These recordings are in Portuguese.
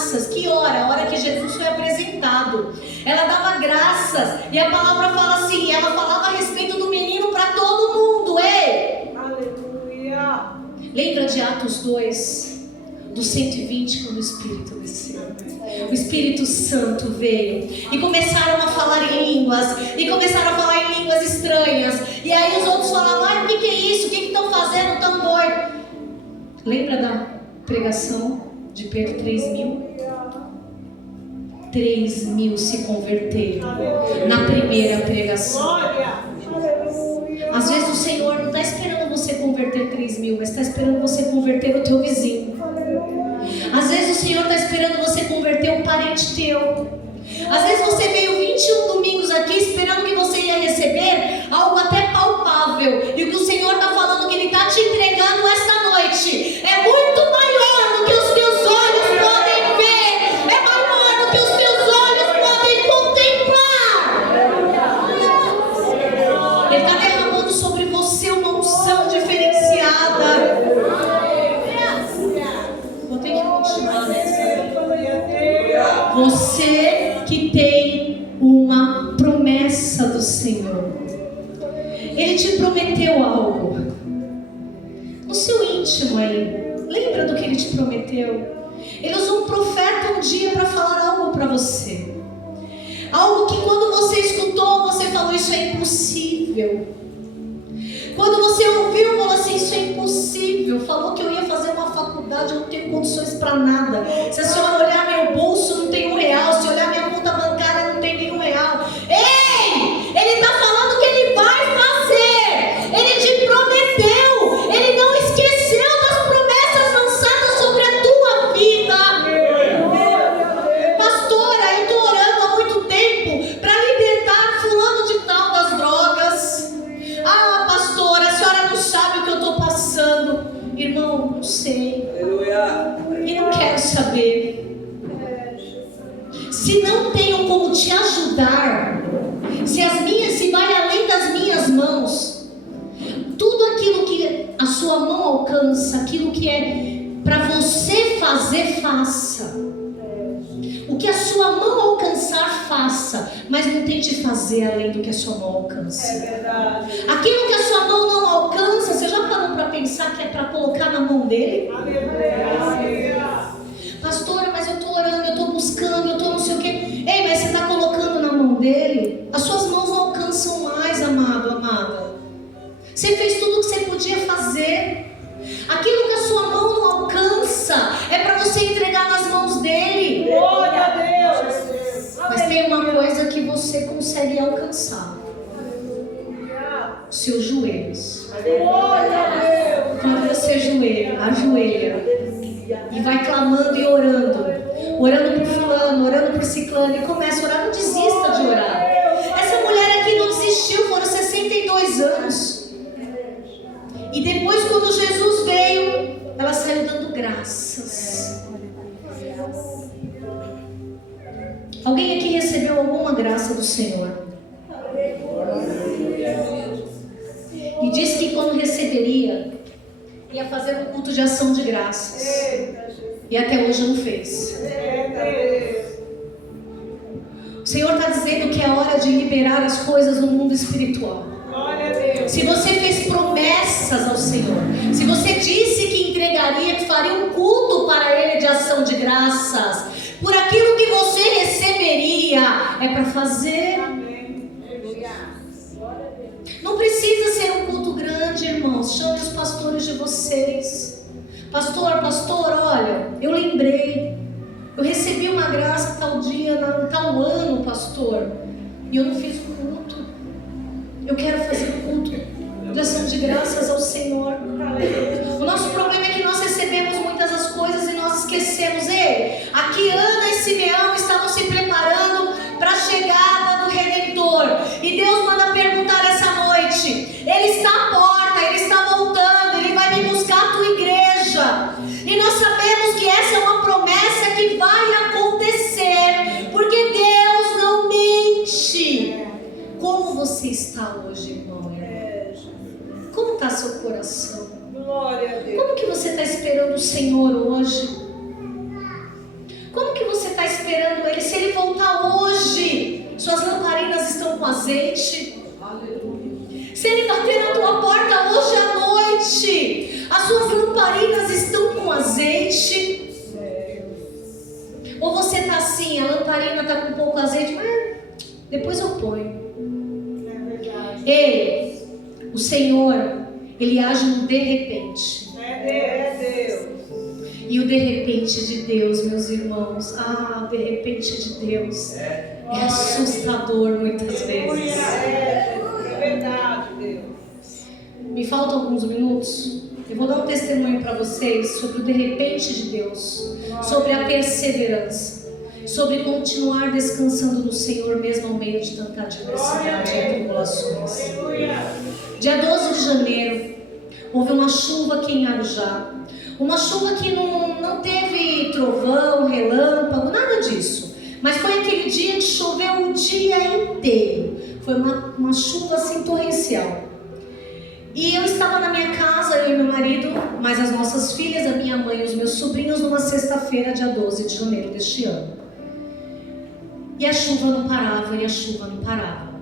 graças. Que hora? A hora que Jesus foi apresentado. Ela dava graças. E a palavra fala assim, ela falava a respeito do menino para todo mundo. Ei! Aleluia. Lembra de Atos 2, do 120, quando o Espírito desceu? O Espírito Santo veio e começaram a falar em línguas, e começaram a falar em línguas estranhas. E aí os outros falavam, o que é isso? O que estão fazendo? Estão doidos. Lembra da pregação de Pedro? 3.000? 3.000 se converteram na primeira pregação. Às vezes o Senhor não está esperando você converter 3.000, mas está esperando você converter o teu vizinho. Às vezes o Senhor está esperando você converter um parente teu. Às vezes você veio 21 domingos aqui esperando que você ia receber algo até palpável. E o que o Senhor está falando que Ele está te entregando esta noite é muito maior do que os teus olhos podem ver. É maior do que os teus olhos podem contemplar. Ele está derramando sobre você uma unção diferenciada. Vou ter que continuar nessa. Você que tem uma promessa do Senhor. Ele te prometeu algo. No seu íntimo aí. Lembra do que Ele te prometeu? Ele usou um profeta um dia para falar algo para você. Algo que quando você escutou, você falou, isso é impossível. Quando você ouviu, falou assim, isso é impossível. Falou que eu ia fazer uma faculdade, eu não tenho condições para nada. Se a senhora olhar meu bolso, não tem R$1. Se olhar minha conta bancária, não tem nenhum real. Ei! Ele está falando que Ele vai fazer. Ele te prometeu. Ele não esqueceu das promessas lançadas sobre a tua vida. Pastora, eu estou orando há muito tempo para libertar fulano de tal das drogas. Ah, pastora, a senhora não sabe o que eu estou passando. Irmão, não sei. E não quero saber. Se não tenho como te ajudar, se vai além das minhas mãos, tudo aquilo que a sua mão alcança, aquilo que é para você fazer, faça. O que a sua mão alcançar, faça, mas não tente fazer além do que a sua mão alcança. Aquilo que a sua mão não alcança, você já parou para pensar que é para colocar na mão dele? Pastora, mas eu estou orando, eu estou buscando, eu estou não sei o quê. Ei, mas você está colocando na mão dele? As suas mãos não alcançam mais, amado, amada. Você fez tudo o que você podia fazer. Aquilo que a sua mão não alcança é para você entregar nas mãos dele. Glória a Deus. Mas tem uma coisa que você consegue alcançar: os seus joelhos. Glória a Deus. Quando você ajoelha e vai clamando e orando por fulano, orando por ciclano, e começa a orar, não desista de orar. Essa mulher aqui não desistiu, foram 62 anos. E depois, quando Jesus veio, ela saiu dando graças. Alguém aqui recebeu alguma graça do Senhor? E disse que quando receberia, ia fazer um culto de ação de graças. E até hoje não fez. O Senhor está dizendo que é hora de liberar as coisas no mundo espiritual. Se você fez promessas ao Senhor, se você disse que entregaria, que faria um culto para Ele de ação de graças, por aquilo que você receberia, é para fazer. Não precisa ser um culto grande, irmãos. Chame os pastores de vocês. Pastor, olha, eu lembrei, eu recebi uma graça tal dia, tal ano, pastor, e eu não fiz o culto. Eu quero fazer um culto de ação de graças ao Senhor. O nosso problema é que nós recebemos muitas das coisas e nós esquecemos. Ei, aqui Ana e Simeão estavam se preparando para a chegada do Redentor. E Deus manda perguntar essa noite: Ele está à porta, Ele está voltando, Ele vai vir buscar a tua igreja. E nós sabemos que essa é uma promessa que vai acontecer, porque Deus não mente. Como você está hoje, irmão? Como está seu coração? Glória a Deus. Como que você está esperando o Senhor hoje? Como que azeite? Ou você está assim, a lamparina está com pouco azeite, mas depois eu ponho. É verdade. Ei, o Senhor, Ele age no de repente. É Deus. E o de repente de Deus, meus irmãos, o de repente de Deus é assustador muitas vezes. É verdade, Deus. Me faltam alguns minutos. Eu vou dar um testemunho para vocês sobre o de repente de Deus, sobre a perseverança, sobre continuar descansando no Senhor mesmo ao meio de tanta adversidade e tribulações. Dia 12 de janeiro, houve uma chuva aqui em Arujá. Uma chuva que não teve trovão, relâmpago, nada disso. Mas foi aquele dia que choveu o dia inteiro. Foi uma chuva assim torrencial. E eu estava na minha casa, eu e meu marido, mais as nossas filhas, a minha mãe e os meus sobrinhos, numa sexta-feira, dia 12 de janeiro deste ano. E a chuva não parava, e a chuva não parava.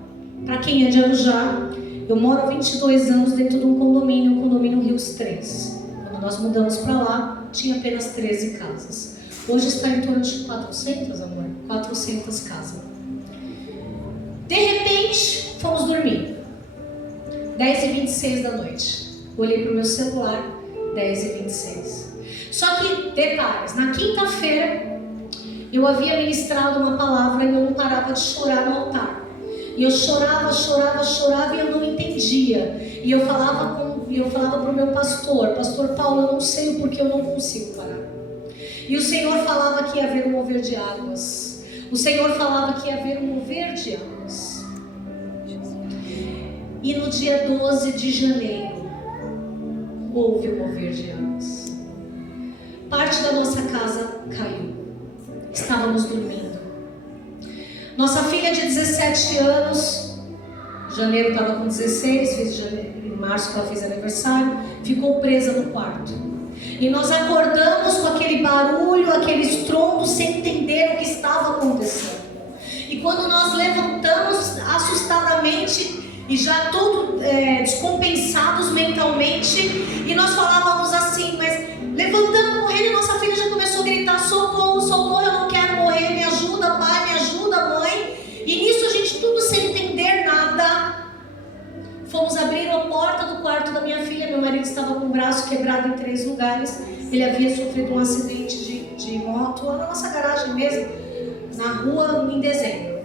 Para quem é de Arujá, eu moro há 22 anos dentro de um condomínio Rios 3. Quando nós mudamos para lá, tinha apenas 13 casas. Hoje está em torno de 400, amor? 400 casas. De repente, fomos dormir. 10h26 da noite. Olhei para o meu celular, 10h26. Só que, detalhes, na quinta-feira, eu havia ministrado uma palavra e eu não parava de chorar no altar. E eu chorava e eu não entendia. E eu falava para o meu pastor Paulo, eu não sei o porquê eu não consigo parar. E o Senhor falava que ia haver um mover de águas. O Senhor falava que ia haver um mover de águas. E no dia 12 de janeiro, houve um mover de águas. Parte da nossa casa caiu. Estávamos dormindo. Nossa filha de 17 anos, janeiro estava com 16, em março que ela fez aniversário, ficou presa no quarto. E nós acordamos com aquele barulho, aquele estrondo, sem entender o que estava acontecendo. E quando nós levantamos assustadamente, e já tudo descompensados mentalmente, e nós falávamos assim, mas levantando, correndo, e nossa filha já começou a gritar: socorro, socorro, eu não quero morrer, me ajuda pai, me ajuda mãe. E nisso a gente tudo sem entender nada, fomos abrir a porta do quarto da minha filha. Meu marido estava com o braço quebrado em 3 lugares, ele havia sofrido um acidente de moto lá na nossa garagem mesmo, na rua, em dezembro.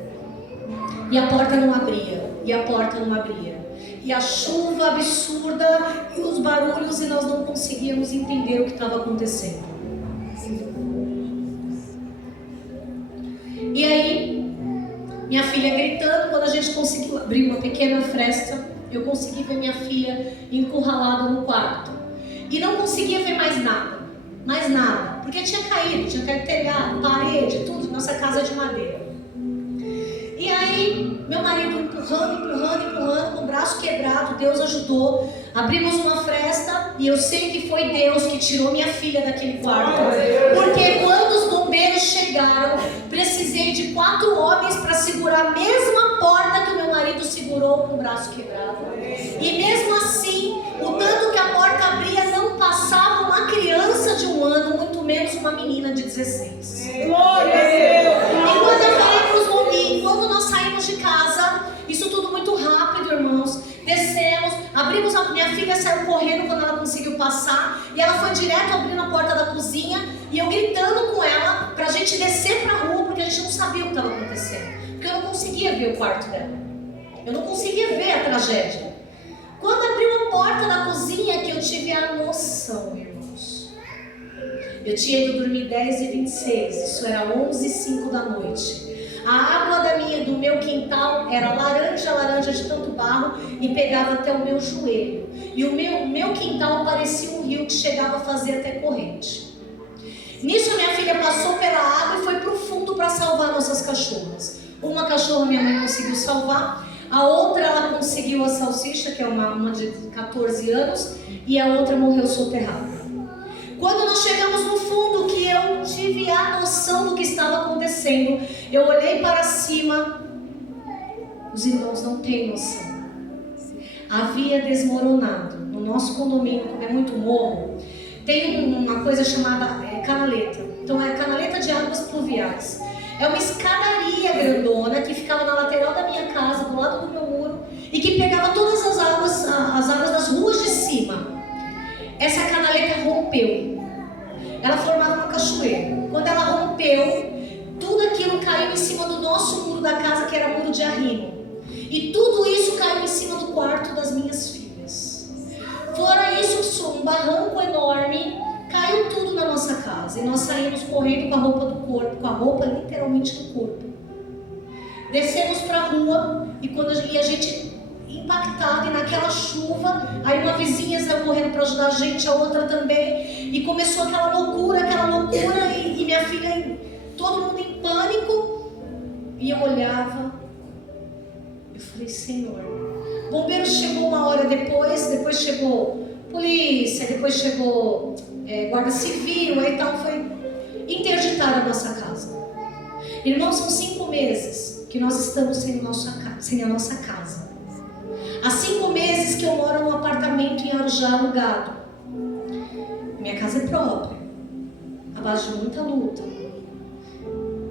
E a porta não abria, e a chuva absurda, e os barulhos, e nós não conseguíamos entender o que estava acontecendo. E aí, minha filha gritando, quando a gente conseguiu abrir uma pequena fresta, eu consegui ver minha filha encurralada no quarto. E não conseguia ver mais nada, porque tinha caído telhado, parede, tudo, nossa casa de madeira. E aí, meu marido empurrando, com o braço quebrado, Deus ajudou. Abrimos uma fresta e eu sei que foi Deus que tirou minha filha daquele quarto. Porque quando os bombeiros chegaram, precisei de 4 homens para segurar a mesma porta que o meu marido segurou com o braço quebrado. E mesmo assim, o tanto que a porta abria, não passava uma criança de 1 ano, muito menos uma menina de 16. Glória a Deus! E quando eu falei para os bombeiros, quando nós saímos de casa, isso tudo muito rápido, irmãos, descemos, abrimos, a minha filha saiu correndo quando ela conseguiu passar, e ela foi direto abrindo a porta da cozinha, e eu gritando com ela pra gente descer pra rua, porque a gente não sabia o que estava acontecendo, porque eu não conseguia ver o quarto dela, eu não conseguia ver a tragédia. Quando abriu a porta da cozinha, que eu tive a noção, irmãos, eu tinha ido dormir 10h26, isso era 11h05 da noite. A água do meu quintal era laranja de tanto barro, e pegava até o meu joelho. E o meu quintal parecia um rio que chegava a fazer até corrente. Nisso a minha filha passou pela água e foi para o fundo para salvar nossas cachorras. Uma cachorra minha mãe conseguiu salvar, a outra ela conseguiu a salsicha, que é uma de 14 anos, e a outra morreu soterrada. Quando nós chegamos no fundo, que eu tive a noção do que estava acontecendo, eu olhei para cima. Os irmãos não têm noção. Havia desmoronado no nosso condomínio, como é muito morro, tem uma coisa chamada canaleta. Então é canaleta de águas pluviais. É uma escadaria grandona que ficava na lateral da minha casa, do lado do meu muro, e que pegava todas as águas das ruas de cima. Essa canaleta rompeu. Ela formava uma cachoeira. Quando ela rompeu, tudo aquilo caiu em cima do nosso muro da casa, que era muro de arrimo. E tudo isso caiu em cima do quarto das minhas filhas. Fora isso, um barranco enorme, caiu tudo na nossa casa. E nós saímos correndo com a roupa do corpo, com a roupa literalmente do corpo. Descemos para a rua e quando a gente impactada, e naquela chuva, aí uma vizinha saiu correndo para ajudar a gente, a outra também. E começou aquela loucura, e minha filha, todo mundo em pânico. E eu olhava, eu falei, Senhor. Bombeiro chegou uma hora depois chegou polícia, depois chegou guarda civil, aí tal, foi interditar a nossa casa. Irmãos, são 5 meses que nós estamos sem a nossa casa. Há 5 meses que eu moro num apartamento em Arujá alugado. Minha casa é própria, à base de muita luta.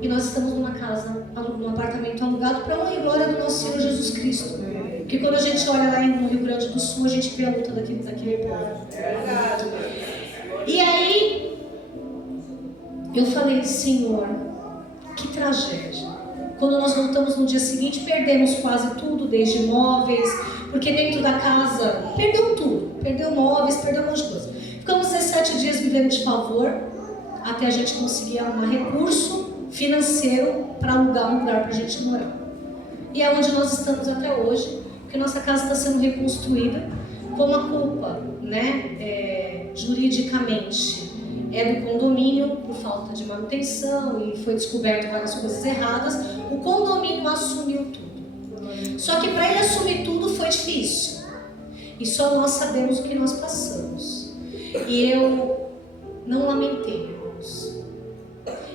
E nós estamos num apartamento alugado para a honra e glória do nosso Senhor Jesus Cristo. Porque quando a gente olha lá no Rio Grande do Sul, a gente vê a luta daquele povo. E aí, eu falei, Senhor, que tragédia. Quando nós voltamos no dia seguinte, perdemos quase tudo, desde móveis, porque dentro da casa, perdeu tudo. Perdeu móveis, perdeu um monte de coisa. Ficamos 17 dias vivendo de favor, até a gente conseguir arrumar recurso financeiro para alugar um lugar para a gente morar. E é onde nós estamos até hoje, porque nossa casa está sendo reconstruída com uma culpa, juridicamente. É do condomínio por falta de manutenção e foi descoberto várias coisas erradas. O condomínio assumiu tudo. Só que para ele assumir tudo foi difícil. E só nós sabemos o que nós passamos. E eu não lamentei, irmãos.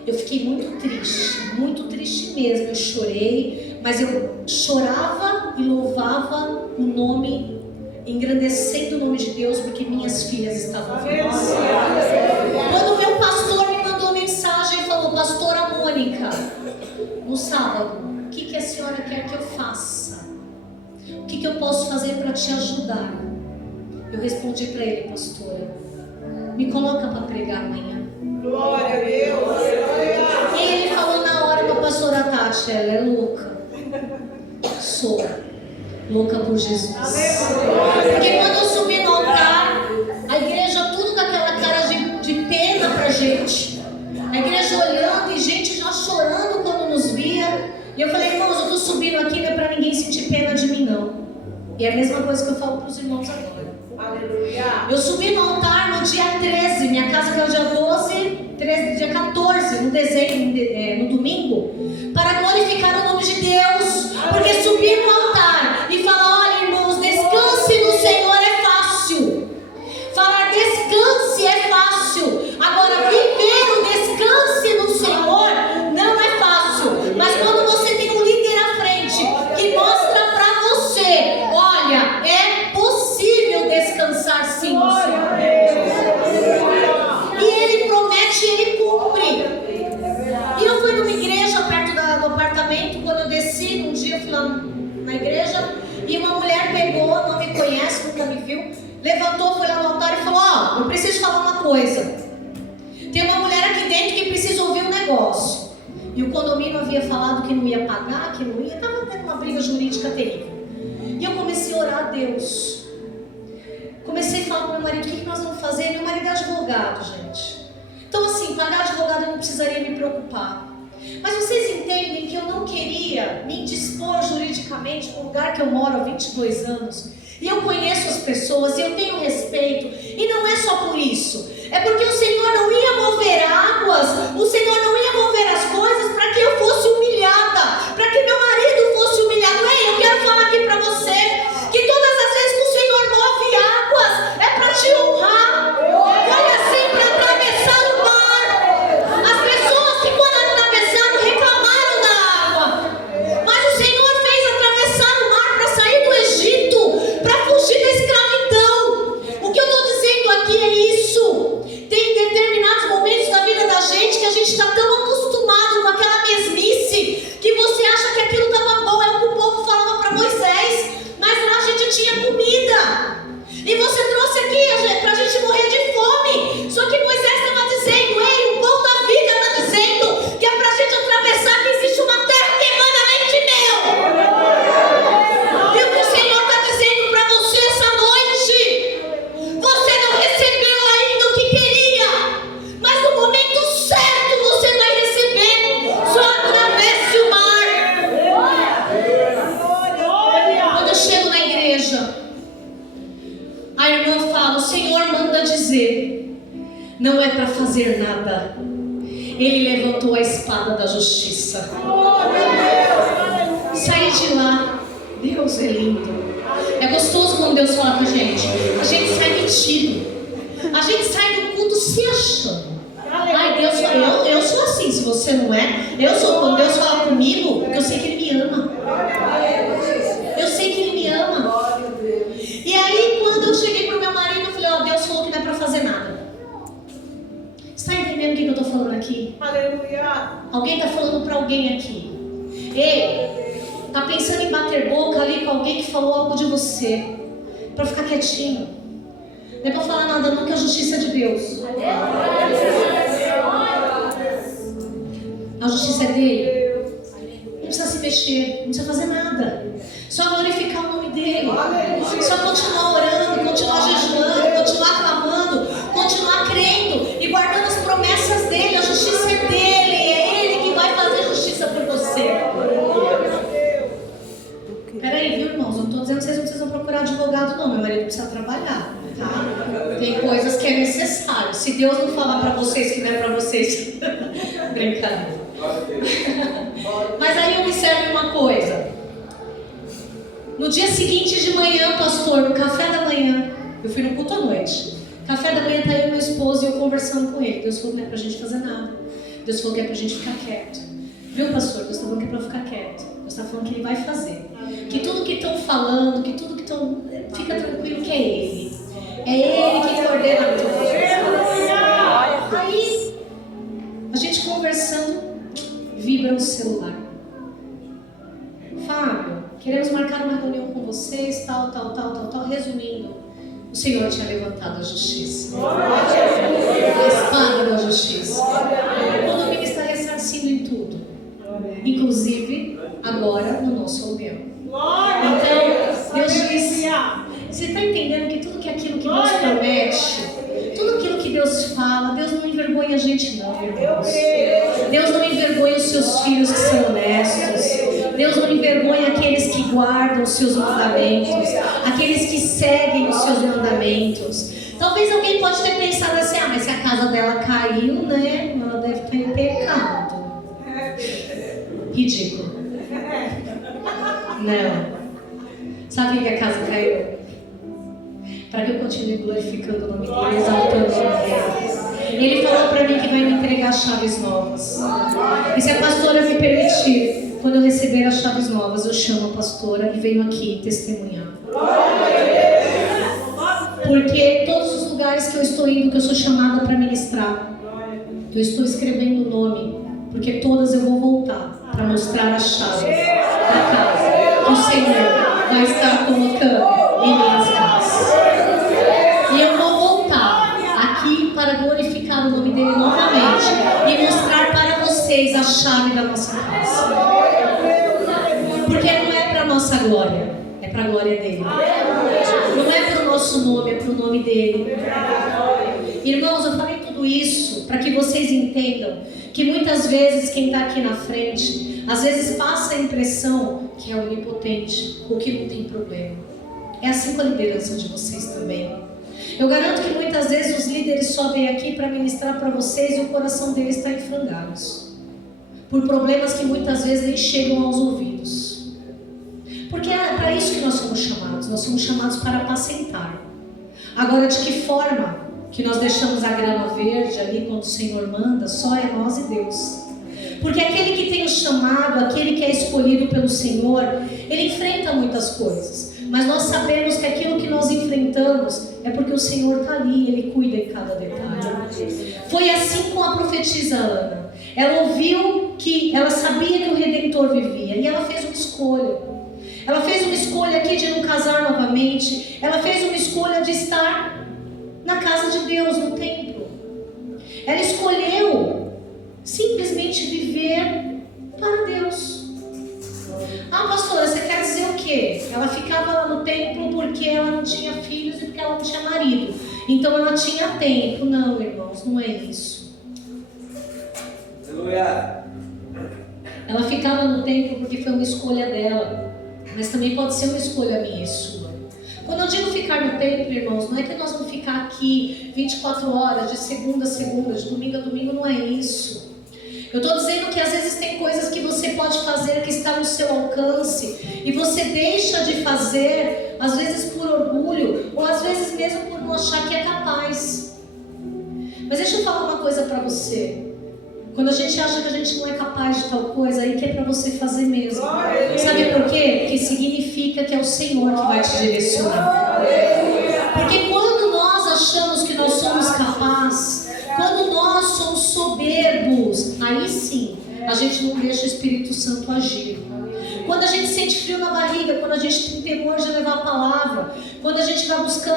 Eu fiquei muito triste mesmo. Eu chorei, mas eu chorava e louvava o nome, engrandecendo o nome de Deus, porque minhas filhas estavam vivas. Quando o meu pastor me mandou mensagem e falou, pastora Mônica, no sábado, o que a senhora quer que eu faça? O que eu posso fazer para te ajudar? Eu respondi para ele, pastora, me coloca para pregar amanhã. Glória a Deus. E ele falou na hora para a pastora Tati, ela é louca. Sou louca por Jesus. Porque quando eu subi no altar, a igreja tudo com aquela cara de pena pra gente. A igreja olhando e gente já chorando quando nos via. E eu falei, irmãos, eu tô subindo aqui não é pra ninguém sentir pena de mim não. E é a mesma coisa que eu falo pros irmãos agora. Aleluia. Eu subi no altar no dia 13, minha casa que é o dia 12, 13, dia 14, no domingo, para glorificar o nome de Deus. Porque subir no altar e falar, olha irmãos, descanse no Senhor é fácil. Falar descanse é fácil. Agora viver o descanse no Senhor não é fácil. Mas quando você tem um líder à frente que mostra para você, olha, é possível descansar sim no Senhor. E Ele promete e Ele cumpre. E eu fui numa igreja perto do apartamento. Quando eu desci, um dia eu fui lá na igreja e uma mulher pegou, não me conhece, nunca me viu, levantou, foi lá no altar e falou, eu preciso falar uma coisa. Tem uma mulher aqui dentro que precisa ouvir um negócio. E o condomínio havia falado que não ia pagar, que não ia, estava tendo uma briga jurídica terrível. E eu comecei a orar a Deus. Comecei a falar com meu marido, o que nós vamos fazer? Meu marido é advogado, gente. Então assim, pagar advogado eu não precisaria me preocupar. Mas vocês entendem que eu não queria me indispor juridicamente com o lugar que eu moro há 22 anos. E eu conheço as pessoas e eu tenho respeito. E não é só por isso. É porque o Senhor não ia mover águas. O Senhor não ia mover as coisas para que eu fosse humilhada. Para que meu marido fosse humilhado. Ei, eu quero falar aqui para você que todas as vezes que o Senhor move águas é para te honrar. Foi assim para atravessar o mar. As pessoas que quando atravessaram reclamaram da água. Mas o Senhor fez atravessar o mar para sair do Egito, para fugir da escravidão. O que eu estou dizendo aqui é isso. Tem determinados momentos da vida nada. Ele levantou a espada da justiça. Saí de lá. Deus é lindo. É gostoso quando Deus fala com a gente. A gente sai metido. A gente sai do culto se achando. Ai, Deus, eu sou assim, se você não é. Eu sou, quando Deus fala comigo, porque eu sei que Ele me ama. Eu sei que Ele me ama. E aí, quando eu cheguei pro meu marido, eu falei, ó, Deus falou que não é pra fazer nada. Você está entendendo o que eu estou falando aqui? Aleluia. Alguém está falando para alguém aqui. Ei, tá pensando em bater boca ali com alguém que falou algo de você, para ficar quietinho. Não é para falar nada não, que a justiça é de Deus. A justiça é dele. Não precisa se mexer, não precisa fazer nada. Só glorificar o nome dele. Só continuar orando, continuar jejuando, continuar clamando, continuar crendo e guardando as promessas dele. A justiça é dele. É ele que vai fazer justiça por você. Peraí, viu, irmãos? Eu não estou dizendo que vocês não precisam procurar advogado, não. Meu marido precisa trabalhar, tá? Tem coisas que é necessário. Se Deus não falar para vocês que não é para vocês, brincadeira. Mas aí observe uma coisa. No dia seguinte de manhã, pastor, no café da manhã, eu fui no culto à noite. Café da manhã tá eu e meu esposo e eu conversando com ele. Deus falou que não é pra gente fazer nada. Deus falou que é pra gente ficar quieto. Viu, pastor? Deus tá falando que é pra ficar quieto. Deus tá falando que ele vai fazer. Que tudo que estão falando, que tudo que estão... Fica tranquilo que é ele. É ele que coordena tudo. Aí, a gente conversando, vibra o celular. Fábio, queremos marcar uma reunião com vocês, tal. Resumindo, o Senhor tinha levantado a justiça. A espada da justiça. O nome está ressarcindo em tudo. Inclusive, agora, no nosso aluguel. Então, Deus disse, você está entendendo que tudo aquilo que Deus promete, tudo aquilo que Deus fala, Deus não envergonha a gente não, irmãos. Deus não envergonha os seus filhos que são honestos. Deus não envergonha aqueles que guardam os seus mandamentos, aqueles que seguem os seus mandamentos. Talvez alguém pode ter pensado assim, mas se a casa dela caiu, né? Ela deve estar em pecado. Ridículo. Não. Sabe por que a casa caiu? Para que eu continue glorificando o nome dele, exaltando o nome dele. Ele falou para mim que vai me entregar chaves novas. E se a pastora me permitir, quando eu receber as chaves novas, eu chamo a pastora e venho aqui testemunhar. Porque todos os lugares que eu estou indo, que eu sou chamada para ministrar, eu estou escrevendo o nome, porque todas eu vou voltar para mostrar as chaves da casa que o Senhor vai estar colocando em minhas casas. E eu vou voltar aqui para glorificar o nome dele novamente e mostrar para vocês a chave da nossa casa. Porque não é para a nossa glória, é para a glória dele. Não é para o nosso nome, é para o nome dele. Irmãos, eu falei tudo isso para que vocês entendam que muitas vezes quem está aqui na frente, às vezes passa a impressão que é onipotente ou que não tem problema. É assim com a liderança de vocês também. Eu garanto que muitas vezes os líderes sobem aqui para ministrar para vocês e o coração deles está em frangalhos, por problemas que muitas vezes nem chegam aos ouvidos. Porque é para isso que nós somos chamados para apacentar. Agora, de que forma que nós deixamos a grama verde ali quando o Senhor manda, só é nós e Deus. Porque aquele que tem o chamado, aquele que é escolhido pelo Senhor, ele enfrenta muitas coisas. Mas nós sabemos que aquilo que nós enfrentamos é porque o Senhor está ali, Ele cuida em cada detalhe. Foi assim com a profetisa Ana. Ela ouviu que, ela sabia que o Redentor vivia e ela fez uma escolha. Ela fez uma escolha aqui de não casar novamente. Ela fez uma escolha de estar na casa de Deus, no templo. Ela escolheu simplesmente viver para Deus. Ah, pastora, você quer dizer o quê? Ela ficava lá no templo porque ela não tinha filhos e porque ela não tinha marido. Então ela tinha tempo. Não, irmãos, não é isso. Aleluia. Ela ficava no templo porque foi uma escolha dela. Mas também pode ser uma escolha minha e sua. Quando eu digo ficar no templo, irmãos, não é que nós vamos ficar aqui 24 horas, de segunda a segunda, de domingo a domingo, não é isso. Eu estou dizendo que às vezes tem coisas que você pode fazer que está no seu alcance e você deixa de fazer, às vezes por orgulho ou às vezes mesmo por não achar que é capaz. Mas deixa eu falar uma coisa para você. Quando a gente acha que a gente não é capaz de tal coisa, aí que é para você fazer mesmo. Sabe por quê? Porque significa que é o Senhor que vai te direcionar. Porque quando nós achamos que nós somos capazes, quando nós somos soberbos, aí sim, a gente não deixa o Espírito Santo agir. Quando a gente sente frio na barriga, quando a gente tem temor de levar a palavra, quando a gente vai buscando